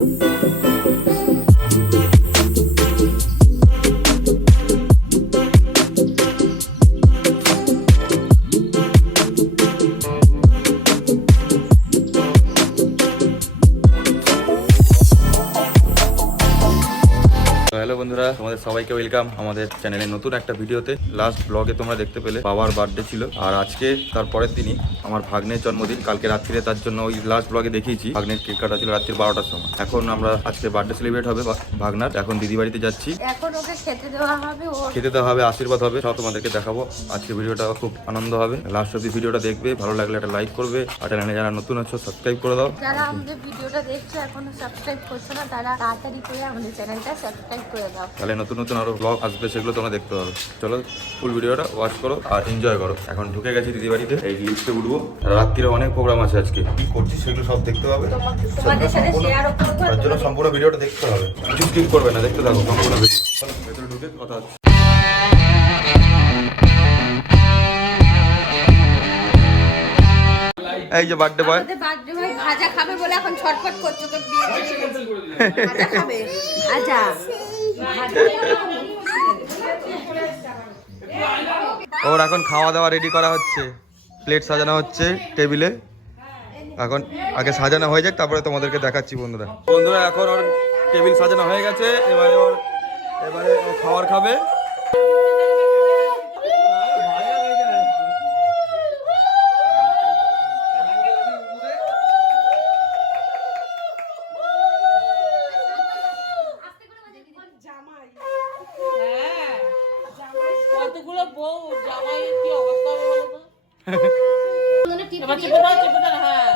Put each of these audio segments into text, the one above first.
thank you. সবাইকে welcome আমাদের চ্যানেলে নতুন একটা ভিডিওতে। লাস্ট ব্লগে তোমরা দেখতে পেলে বাবার বার্থডে ছিল। আর আজকে তার পরের দিনই আমার ভাগ্নের জন্মদিন। কালকে রাত্রিরে তার জন্য ওই লাস্ট ব্লগে দেখিয়েছি। ভাগ্নের কেক কাটা ছিল রাত্রির বারোটার সময়। এখন আমরা আজকে বার্থডে সেলিব্রেট হবে ভাগ্নার। এখন দিদি বাড়িতে যাচ্ছি। এখন ওকে খেতে দেওয়া হবে খেতে দেওয়া হবে আশীর্বাদ হবে। সব তোমাদেরকে দেখাবো। আজকে ভিডিওটা খুব আনন্দ হবে। লাস্ট অব্দি ভিডিওটা দেখবে। ভালো লাগলে একটা লাইক করবে। আর চ্যানেলে যারা নতুন আছো সাবস্ক্রাইব করে দাও। যারা আমাদের ভিডিওটা দেখছ এখনও সাবস্ক্রাইব করছ না তারা তাড়াতাড়ি করে আমাদের চ্যানেলটা সাবস্ক্রাইব করে দাও। তাহলে নতুন নতুন আরও ব্লগ আসবে সেগুলো তোমরা দেখতে পাবে। চলো ফুল ভিডিওটা ওয়াচ করো আর এনজয় করো। এখন ঢুকে গেছি দিদি বাড়িতে এই লিফটে উঠবো। রাত্রিরে অনেক প্রোগ্রাম আছে আজকে। কি করছি সেগুলো সব দেখতে পাবে? সম্পূর্ণ- তার জন্য সম্পূর্ণ ভিডিওটা দেখতে হবে। কিছু স্কিপ করবে না দেখতে থাকো সম্পূর্ণ ভিডিও ভেতরে ঢুকে কথা হচ্ছে। এই যে বার্থডে বয় বার্থডে ভাই ভাজা খাবে বলে এখন ছটফট করছ তো বিয়ে দিয়ে ভাজা খাবে? আজা ওর এখন খাওয়া দাওয়া রেডি করা হচ্ছে। প্লেট সাজানো হচ্ছে টেবিলে এখন আগে সাজানো হয়ে যাক, তারপরে তোমাদেরকে দেখাচ্ছি বন্ধুরা। বন্ধুরা, এখন ওর টেবিল সাজানো হয়ে গেছে। এবারে ওর এবারে ও খাবার খাবে। চেপে চেপে হ্যাঁ।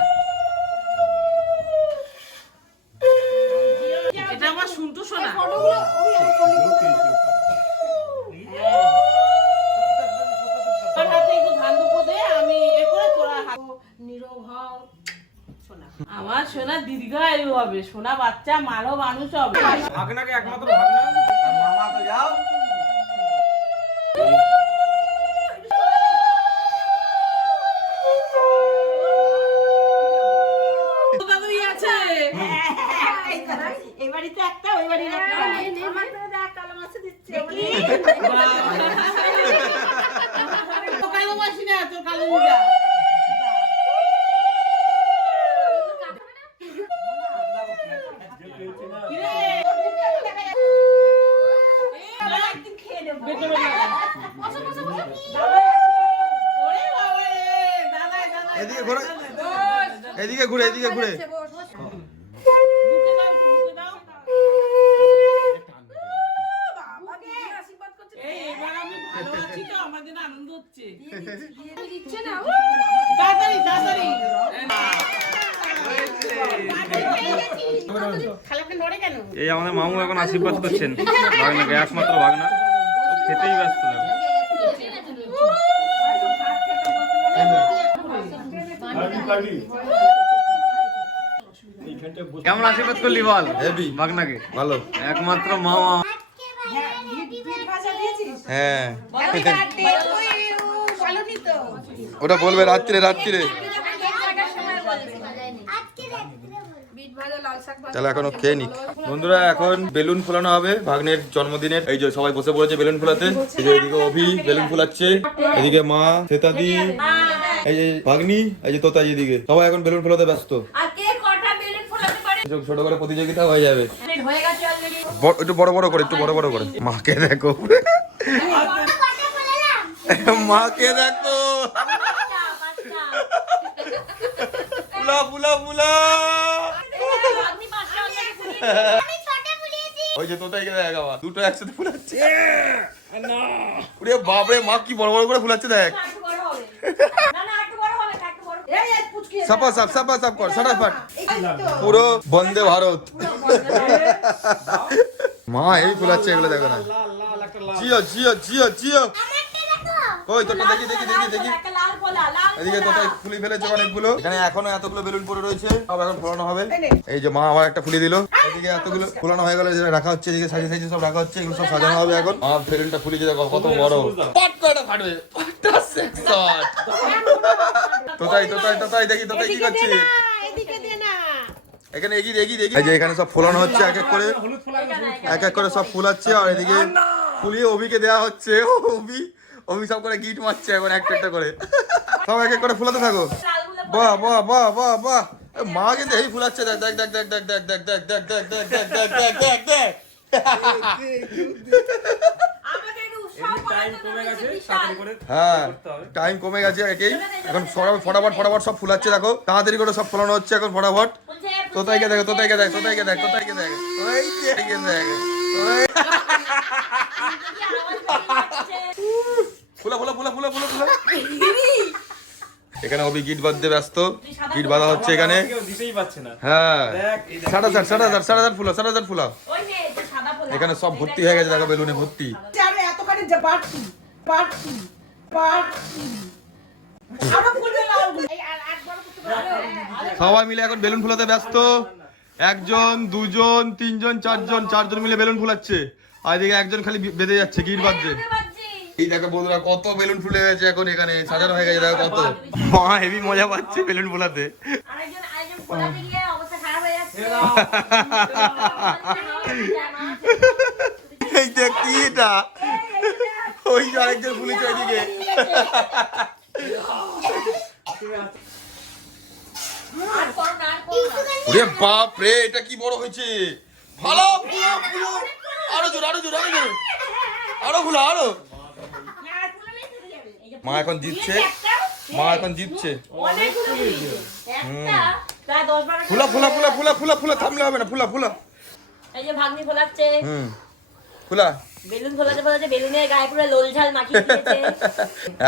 এটা আমার শোনা সোনা দীর্ঘায়ু হবে সোনা বাচ্চা মানব মানুষ হবে। ভাগনাকে একমাত্র ভাগনা এই বাড়িতে একটা ওই বাড়িতে তো কালো মাসি না তোর কালো মুজা এদিকে ঘুরে এদিকে ঘুরে। এদিকে ঘুরে এই এবার আমি ভালো আছি তো আমাদের আনন্দ হচ্ছে দিচ্ছে না তাড়াতাড়ি তাড়াতাড়ি খালাকে নড়ে কেন এই আমাদের মামু এখন আশীর্বাদ করছেন। ভাগনাকে একমাত্র ভাগনা খেতেই ব্যস্ত কেমন আশীর্বাদ করলি বল? হেভি ভাগনাকে ভালো। একমাত্র মামা। হ্যাঁ। ওটা বলবে রাত্রিরে রাত্রিরে তাহলে এখনও খেয়ে নিক। বন্ধুরা এখন বেলুন ফোলানো হবে ভাগ্নের জন্মদিনের। এই যে সবাই বসে পড়েছে বেলুন ফোলাতে। এই যে এদিকে অভি বেলুন ফোলাচ্ছে। এদিকে মা শ্বেতাদি এই যে ভাগ্নি এই যে তোতা এদিকে। সবাই এখন বেলুন ফোলাতে ব্যস্ত। ছোট- ছোট করে প্রতিযোগিতা হয়ে যাবে। বড়- একটু বড় বড় করে একটু বড় বড় করে। মাকে দেখো। মাকে দেখো। ফুলা ফুলা ফুলা। ওই যে তোতাই কে দেখ আবার, দুটো একসাথে ফুলাচ্ছে। ওরে বাপরে, মা কি বড় বড় করে ফুলাচ্ছে দেখ। সাপা, সাপ সাপা, সাপ কর সাটাফাট পুরো বন্দে ভারত। মা, এই ফুলাচ্ছে, এগুলো দেখো না। জিও জিও জিও জিও। ওই তোটা দেখি দেখি দেখি দেখি। এদিকে ফুলি ফেলেছে অনেকগুলো। এখানে এখনও এতগুলো বেলুন পড়ে রয়েছে সব এখন ফোলানো হবে। এই যে মা আবার একটা ফুলি দিল। এদিকে এতগুলো ফোলানো হয়ে গেল যেটা রাখা হচ্ছে এদিকে সাজিয়ে সাজিয়ে সব রাখা হচ্ছে এগুলো সব সাজানো হবে এখন। মা বেলুনটা ফুলিয়ে দেখো কত বড়। পট করে ফাটবে। পটটা সেক্স তোতাই তোতাই তোতাই দেখি তোতাই কি করছিস এখানে এগিয়ে এগিয়ে এগিয়ে এই যে এখানে সব ফোলানো হচ্ছে এক এক করে। এক এক করে সব ফুলাচ্ছে আর এদিকে ফুলিয়ে অভিকে দেওয়া হচ্ছে ও, অভি। অভি সব করে গিট মারছে এখন একটা একটা করে সব এক এক করে ফুলাতে থাকো বাহ বাহ বাহ বাহ বাহ মা কিন্তু এই ফুলাচ্ছে দেখ দেখ দেখ দেখ দেখ দেখ দেখ দেখ দেখ দেখ দেখ দেখ দেখ দেখ দেখ দেখ হ্যাঁ টাইম কমে গেছে একেই এখন ফটাফট ফটাফট সব ফুলাচ্ছে দেখো তাড়াতাড়ি করে সব ফোলানো হচ্ছে এখন ফটাফট তোতাইকে দেখ তোতাইকে দেখ তোতাইকে দেখ তোতাইকে দেখ ওই দেখ ওই ফুলা ফুলা ফুলা ফুলা ফুলা। ফুলা এখানে অভি গিট বাঁধতে ব্যস্ত। গিট বাঁধা হচ্ছে এখানে। হ্যাঁ। সাড়ে হাজার সাড়ে হাজার সাড়ে হাজার ফুলা সাড়ে হাজার ফুলা। এখানে সব ভর্তি হয়ে গেছে দেখো বেলুনে ভর্তি। সবাই মিলে এখন বেলুন ফুলাতে ব্যস্ত। একজন দুজন তিনজন চারজন চারজন মিলে বেলুন ফুলাচ্ছে। আর এদিকে একজন খালি বেঁধে যাচ্ছে গিট বাঁধছে এই দেখো বন্ধুরা কত বেলুন ফুলে গেছে এখন এখানে সাজানো হয়ে গেছে দেখো কত। মা হেভি মজা পাচ্ছে বেলুন ফুলাতে। আরেকজন আরেকজন ফোলাতে গিয়ে অবস্থা খারাপ হয়ে যাচ্ছে। এই দেখ কি এটা? ওই যে আরেকজন ফুলেছে ওইদিকে। ওরে বাপ রে এটা কি বড় হয়েছে? ভালো ফুলো ফুলো আরও জোর আরও জোর আরও জোর। আরও ফুলো আরও। মা এখন জিতছে। মা এখন জিতছে। ফুলা ফুলা ফুলা ফুলা ফুলা ফুলা থামলে হবে না ফুলা ফুলা। এই যে ভাগ্নি ফোলাচ্ছে। হুম। ফুলা। বেলুন ফোলাতে ফোলাতে বেলুনের গায়ে পুরো লোল ঝাল মাখিয়ে দিয়েছে।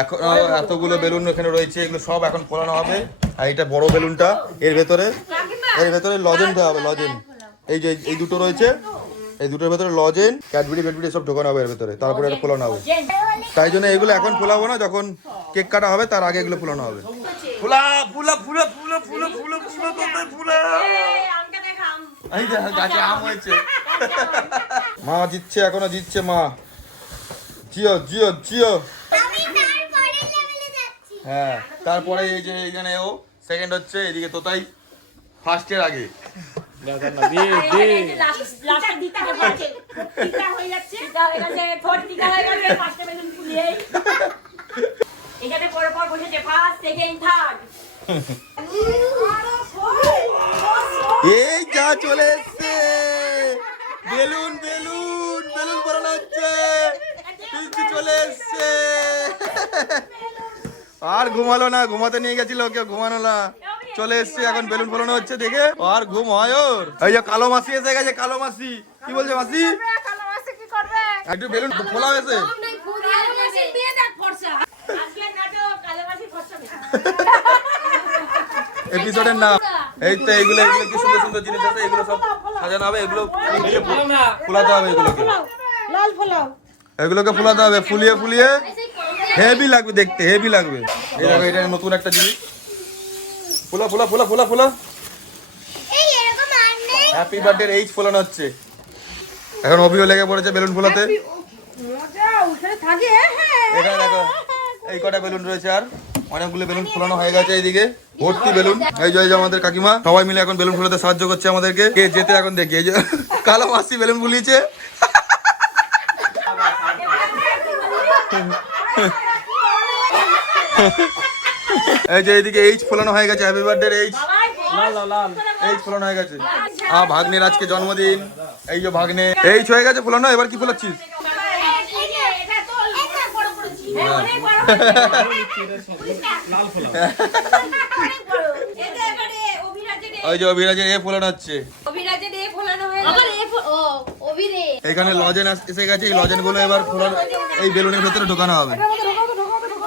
এখন এতগুলো বেলুন এখানে রয়েছে এগুলো সব এখন ফোলানো হবে। আর এটা বড় বেলুনটা এর ভেতরে এর ভেতরে লজেন দেওয়া হবে লজেন। এই যে এই দুটো রয়েছে। এই দুটোর ভেতরে লজেন ক্যাডবেরি ফ্যাডবেরি সব ঢোকানো হবে এর ভেতরে। তারপরে এটা ফোলানো হবে। তাই জন্য এগুলো এখন ফোলাবো না যখন কেক কাটা হবে তার আগে এগুলো ফোলানো হবে। ফুলা ফুলা ফুলা ফুলা ফুলা ফুলা ফুলা কোথায় ফুলা। এই, দেখ গাছে আম হয়েছে। মা জিতছে এখনও জিতছে মা। জিও জিও জিও। হ্যাঁ তারপরে এই যে এখানে ও সেকেন্ড হচ্ছে এদিকে তো তোতাই ফার্স্টের আগে। না, দে, দে। হয়ে যাচ্ছে হয়ে গেছে ঠোঁট টিকা হয়ে গেছে ফার্স্টে বেলুন ফুলিয়ে। এখানে পর পর বসেছে ফার্স্ট সেকেন্ড থার্ড এই যা চলে এসছে। বেলুন বেলুন বেলুন পরানো হচ্ছে। চলে এসছে। আর ঘুমালো না ঘুমাতে নিয়ে গেছিল কেউ ঘুমানো না। চলে এসছে এখন বেলুন ফোলানো হচ্ছে দেখে। আর ঘুম হয় ওর এই যে কালো মাসি এসে গেছে কালো মাসি। কি বলছে মাসি? একটু বেলুন ফোলা হয়েছে এপিসোডের নাম এই তো এইগুলো এগুলো কি সুন্দর সুন্দর জিনিস আছে এগুলো সব সাজানো হবে এগুলো। ফুলাতে হবে এগুলোকে। লাল ফোলাও। এগুলোকে ফুলাতে হবে ফুলিয়ে ফুলিয়ে। হেভি লাগবে দেখতে হেভি লাগবে। এই দেখো এটা নতুন একটা জিনিস। ফুলা ফুলা ফুলা ফুলা ফুলা হ্যাপি বার্থডে এইচ ফোলানো হচ্ছে এখন অভিও লেগে পড়েছে বেলুন ফোলাতে মজা ওখানে থাকে হ্যাঁ এখানে দেখো এই কটা বেলুন রয়েছে আর অনেকগুলো বেলুন ফোলানো হয়ে গেছে এইদিকে ভর্তি বেলুন এই যে আমাদের কাকিমা সবাই মিলে এখন বেলুন ফোলাতে সাহায্য করছে আমাদেরকে কে যেতে এখন দেখি এই যে কালো মাসি বেলুন ফুলিয়েছে এই যে এইদিকে এইচ ফোলানো হয়ে গেছে হ্যাপি বার্থডে এইচ লাল, লাল, লাল। এইচ ফোলানো হয়ে গেছে। আ ভাগ্নের আজকে জন্মদিন। এই যে ভাগ্নে। এইচ হয়ে গেছে ফোলানো এবার কি ফোলাচ্ছিস? লাল ওই যে অভিরাজের এ ফোলানো হচ্ছে। হয়ে এখানে লজেন এসে গেছে এই লজেনগুলো এবার ফোলানো এই বেলুনের ভেতরে ঢোকানো হবে।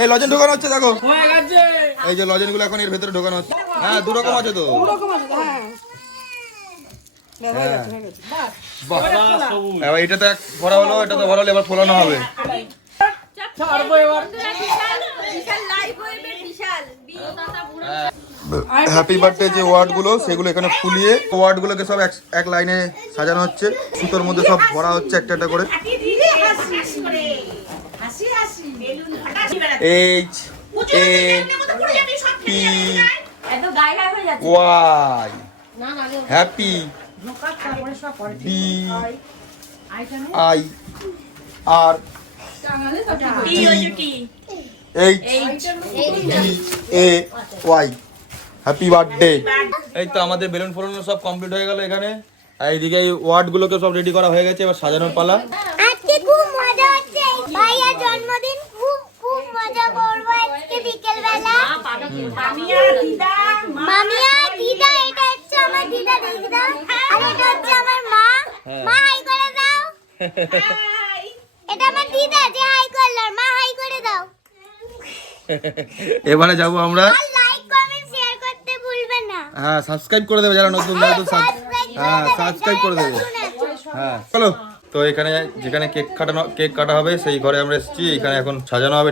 এই লজেন ঢোকানো হচ্ছে দেখো। হয়ে এই যে লজেনগুলো এখন এর ভেতরে ঢোকানো হচ্ছে। হ্যাঁ দু রকম আছে তো। হ্যাঁ। সবুজ। এবার এটা তো এক ভরা হলো এটা তো ভরা হলো এবার ফোলানো হবে। ছাড়বো এবার। বিশাল লাইভ হইবে বিশাল হ্যাপি বার্থডে যে ওয়ার্ডগুলো সেগুলো এখানে ফুলিয়ে ওয়ার্ড গুলোকে সব এক- এক লাইনে সাজানো হচ্ছে। সুতোর মধ্যে সব ভরা হচ্ছে একটা একটা করে। এইচ এ পি এত গায়ে গায়ে হয়ে যাচ্ছে। Y. Happy. B I R H A Y. Happy birthday. এই তো আমাদের বেলুন ফোলানো সব কমপ্লিট হয়ে গেল এখানে। আর এইদিকে এই ওয়ার্ডগুলোকে সব রেডি করা হয়ে গেছে এবার সাজানোর পালা। আজকে খুব মজা হচ্ছে ভাইয়ার জন্মদিন। করব আজকে বিকেল বেলা মামিয়া দিদা মামিয়া দিদা এটা হচ্ছে আমার দিদা দিদা। আর এটা হচ্ছে আমার মা। মা হাই করে দাও। এটা আমার দিদা যে হাই করল। মা হাই করে দাও। এবারে যাব আমরা। লাইক কমেন্ট শেয়ার করতে ভুলবেন না। হ্যাঁ সাবস্ক্রাইব করে দেবে যারা নতুন হ্যাঁ সাবস্ক্রাইব করে দেবে হ্যাঁ চলো। তো এখানে যেখানে কেক কাটানো কেক কাটা হবে সেই ঘরে আমরা এসেছি। এখানে এখন সাজানো হবে।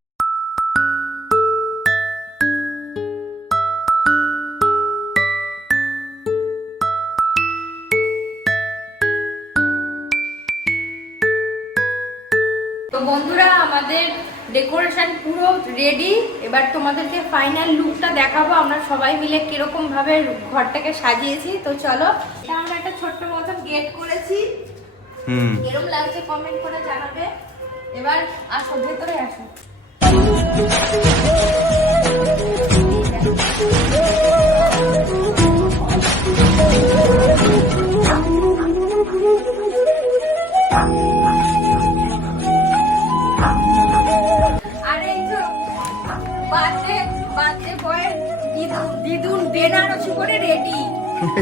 বন্ধুরা আমাদের ডেকোরেশন পুরো রেডি এবার তোমাদেরকে ফাইনাল লুকটা দেখাবো। আমরা সবাই মিলে কীরকম ভাবে ঘরটাকে সাজিয়েছি। তো চলো এটা আমরা একটা ছোট্ট মতন গেট করেছি। হুম। এরকম লাগছে কমেন্ট করে জানাবে। এবার আসো ভেতরে আসো।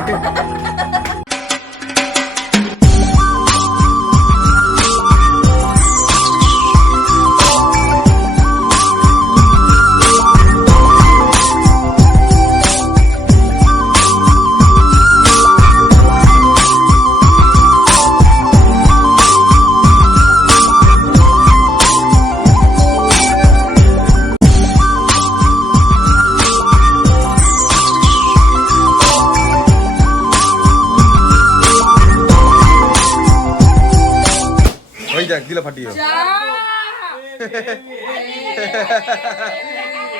Thank you.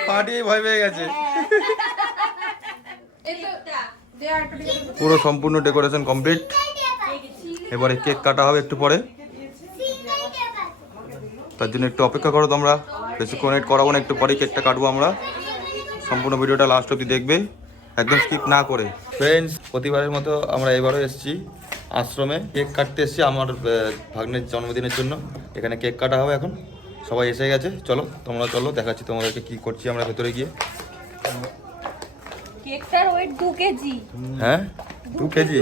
ফাটিয়ে ভয় পেয়ে গেছে। পুরো সম্পূর্ণ ডেকোরেশন কমপ্লিট। এবারে কেক কাটা হবে একটু পরে। তার জন্য একটু অপেক্ষা করো তোমরা। বেশিক্ষণ ওয়েট করাবো না, একটু পরে কেকটা কাটবো আমরা। সম্পূর্ণ ভিডিওটা লাস্ট অবধি দেখবে। একদম স্কিপ না করে। ফ্রেন্ডস প্রতিবারের মতো আমরা এবারও এসেছি আশ্রমে। কেক কাটতে এসেছি আমার ভাগ্নের জন্মদিনের জন্য। এখানে কেক কাটা হবে এখন। সবাই এসে গেছে চলো তোমরা চলো দেখাচ্ছি তোমাদেরকে কি করছি আমরা ভেতরে গিয়ে। কেকটার ওয়েট দু কেজি। হ্যাঁ? দু কেজি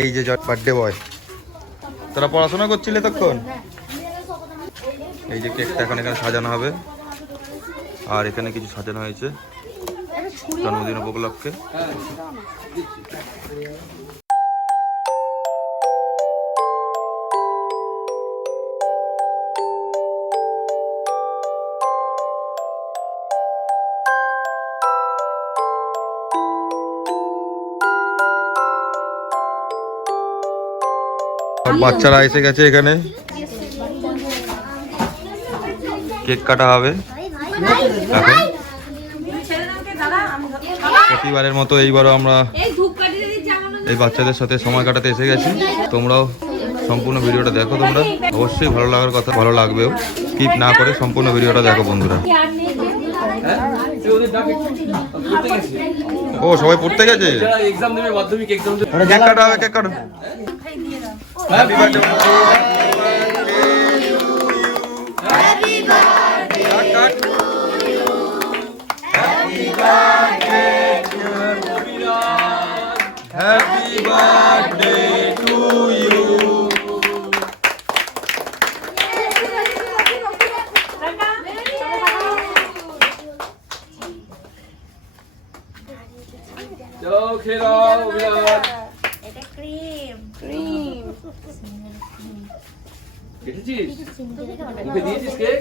এই যে জট বার্থডে বয় তোরা পড়াশোনা করছিলে তখন? এই যে কেকটা এখন এখানে সাজানো হবে। আর এখানে কিছু সাজানো হয়েছে। জন্মদিন উপলক্ষে। সব বাচ্চারা এসে গেছে এখানে। কেক কাটা হবে। এখন প্রতিবারের মতো এইবারও আমরা এই বাচ্চাদের সাথে সময় কাটাতে এসে গেছি। তোমরাও সম্পূর্ণ ভিডিওটা দেখো তোমরা। অবশ্যই ভালো লাগার কথা ভালো লাগবেও। স্কিপ না করে সম্পূর্ণ ভিডিওটা দেখো বন্ধুরা। ও সবাই পড়তে গেছে? Happy birthday. Happy birthday to you. Happy birthday to you. Happy birthday to you. 저, 오케이, 나, 우리야. দেখেছিস মুখে দিয়েছিস কেক?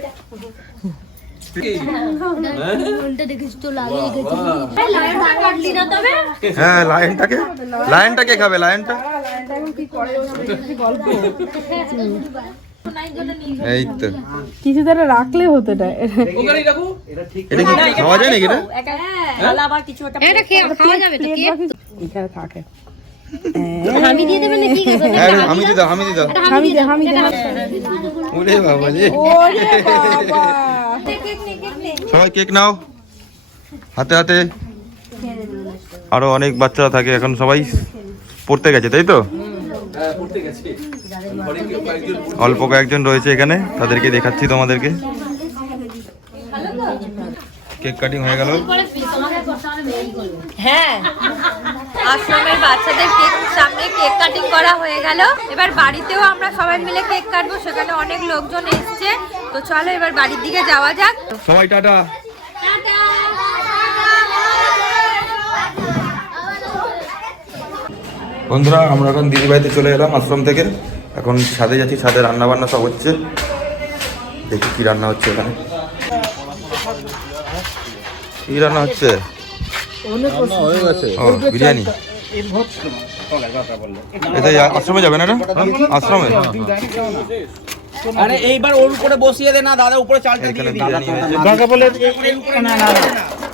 হ্যাঁ লায়নটাকে লায়নটা খাবে লায়নটা। এই তো। কিছু তারা রাখলে হতো না এটা কি খাওয়া যায় নাকি এটা? খাওয়া যাবে তো এখানে থাকে। আমি দিয়ে দেবেন নাকি? হ্যাঁ সবাই কেক নাও। হাতে হাতে। আরও অনেক বাচ্চারা থাকে এখন সবাই পড়তে গেছে তাই তো? অল্প কয়েকজন রয়েছে এখানে তাদেরকে দেখাচ্ছি তোমাদেরকে। কেক কাটিং হয়ে গেল। হ্যাঁ। আশ্রমের বাচ্চাদের কেক সামনে কেক কাটিং করা হয়ে গেল। এবার বাড়িতেও আমরা সবাই মিলে কেক কাটবো সেখানে অনেক লোকজন এসছে। তো চলো এবার বাড়ির দিকে যাওয়া যাক। সবাই টাটা। বন্ধুরা আমরা এখন দিদি বাড়িতে চলে এলাম আশ্রম থেকে। এখন ছাদে যাচ্ছি ছাদে রান্না বান্না সব হচ্ছে। দেখি কি রান্না হচ্ছে এখানে। কি রান্না হচ্ছে? বিরিয়ানি। এটা আশ্রমে যাবে না আশ্রমে? আরে এইবার ওর উপরে বসিয়ে দে না দাদা উপরে চালটা দিয়ে দিই বিরিয়ানি বলে না না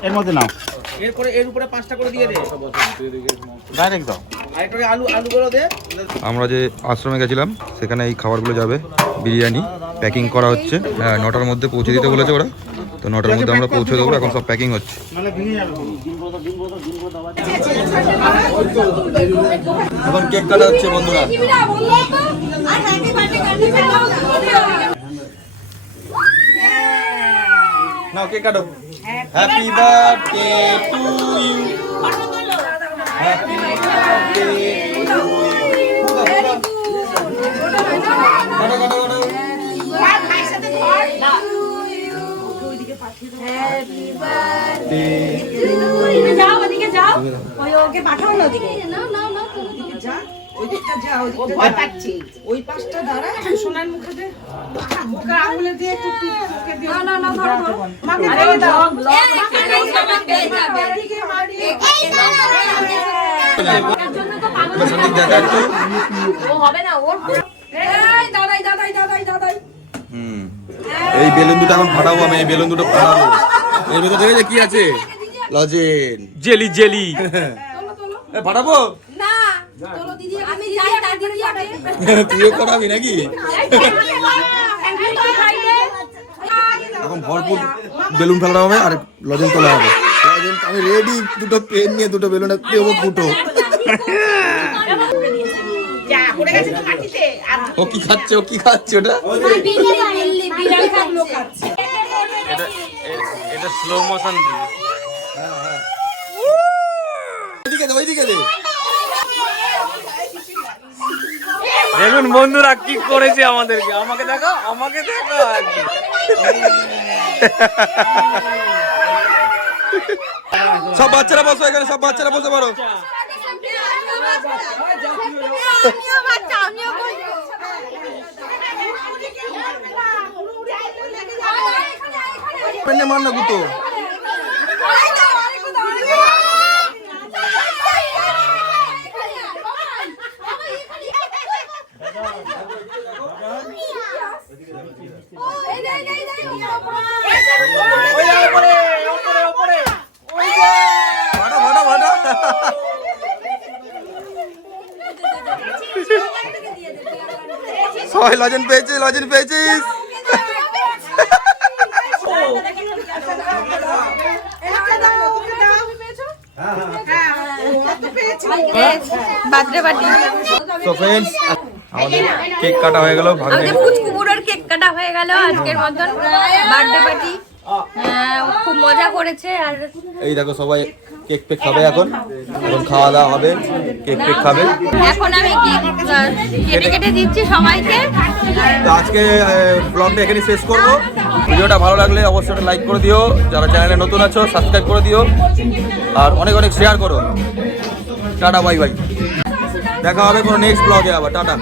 এর মধ্যে নাও। এরপরে এর উপরে পাঁচটা করে দিয়ে দে। ডাইরেক্ট দাও। আর আলু আলুগুলো দে। আমরা যে আশ্রমে গেছিলাম সেখানে এই খাবারগুলো যাবে। বিরিয়ানি প্যাকিং করা হচ্ছে। হ্যাঁ নটার মধ্যে পৌঁছে দিতে বলেছে ওরা। তো নটার মধ্যে আমরা পৌঁছে দেবো এখন সব প্যাকিং হচ্ছে। এখন কেক কাটা হচ্ছে বন্ধুরা। নাও কেক কাটো। Happy birthday to you happy birthday to you কাটো কাটো কাটো। যাও ওদিকে যাও ওই ওকে পাঠাও না ওদিকে ওই পাঁচটা দাঁড়া সোনার মুখে দে মুখে আঙুলে দিয়ে একটু মুখে দিয়ে না না না ধরো ধরো মাকে দিয়ে দাও ব্লগ জন্য তো পাগল ও হবে না ওর বেলুন দুটো এখন ফাটাবো আমি এই বেলুন দুটো ফাটাবো। এর ভিতরে দেখেছে কি আছে? লজেন। Jelly jelly. এ, ফাটাবো? না চলো দিদি আমি যাই তার দিদি যাবে। তুইও করাবি নাকি? এখন ভরপুর বেলুন ফেলা হবে আর লজেন তোলা হবে। লজেন আমি রেডি দুটো পেন নিয়ে দুটো বেলুনে দেবো ফুটো। ও কি খাচ্ছে ও কি খাচ্ছে ওটা? এটা স্লো মোশন ওইদিকে দে ওইদিকে দে দেখুন বন্ধুরা কি করেছে আমাদেরকে। আমাকে দেখো আমাকে দেখো সব বাচ্চারা বসো এখানে সব বাচ্চারা বসে পারো পেন্নে মার না সবাই লজেন পেয়েছে লজেন পেয়েছিস বার্থডে পার্টি তো ফ্রেন্ডস আমাদের কেক কাটা হয়ে গেল আমাদের পুচকুকুরের কেক কাটা হয়ে গেল আজকের মতন। বার্থডে পার্টি খুব মজা করেছে আর এই দেখো সবাই কেক পেক খাবে এখন। এখন খাওয়া দাওয়া হবে কেক পেক খাবে। এখন আমি কেক কেটে কেটে দিচ্ছি সবাইকে। তো আজকে ব্লগটা এখানে শেষ করব। ভিডিওটা ভালো লাগলে অবশ্যই একটা লাইক করে দিও। যারা চ্যানেলে নতুন আছো সাবস্ক্রাইব করে দিও। আর অনেক অনেক শেয়ার করো। টাটা বাই বাই দেখা হবে কোনো নেক্সট ব্লগে আবার। টাটা।